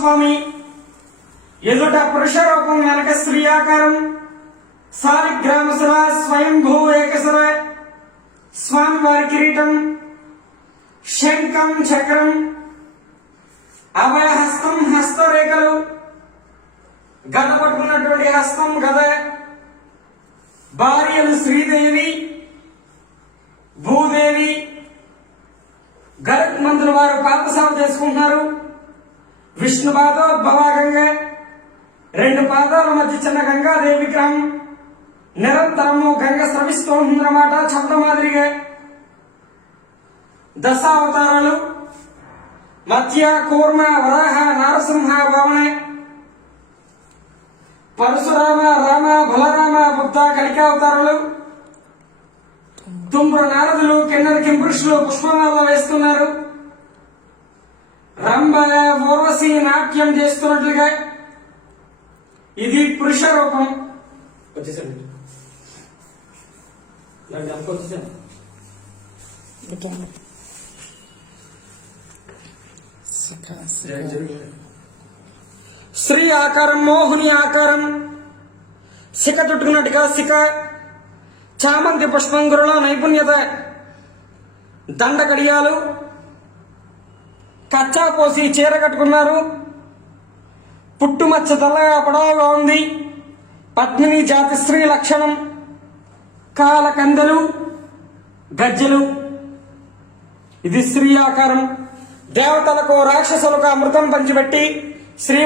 స్వామి. ఎదుట పురుష రూపం వెనక స్త్రీ ఆకారం. సాలిగ్రామసుర స్వయంభూ ఏకసర స్వామి వారి కిరీటం. శంఖం చక్రం. అభయహస్తం హస్తరేఖలు. గద పట్టుకున్నటువంటి హస్తం గద. భార్యలు శ్రీదేవి. భూదేవి. గరుడ్ మంత్రులు వారు పాదసేవ చేసుకుంటున్నారు. విష్ణు పాదోద్భవాగంగా రెండు పాదాల మధ్య చిన్న గంగాదేవి విగ్రహం నిరంతరము గంగ స్రవిస్తూ ఉందన్నమాట చంద్ర మాదిరిగా. దశావతారాలు మధ్య కూర్మ వరాహ నారసింహ భావన పరశురామ రామ బలరామ బుద్ధ కలికావతారాలు తుంబ్ర నారదులు కిన్నర కింపురుషులు పుష్పమాల వేస్తున్నారు. నాట్యం చేస్తున్నట్లుగా ఇది పురుష రూపం. వచ్చేసాను స్త్రీ ఆకారం మోహిని ఆకారం శిఖ చుట్టుకున్నట్టుగా శిఖ చామంతి పుష్పంగురలో నైపుణ్యత దండ కడియాలు కచ్చా పోసి చీర కట్టుకున్నారు. పుట్టుమచ్చ తెల్లగా పొడవుగా ఉంది. పద్మిని జాతి స్త్రీ లక్షణం. కాల కందెలు గజ్జెలు. ఇది స్త్రీ ఆకారం. దేవతలకు రాక్షసులకు అమృతం పంచిపెట్టి శ్రీ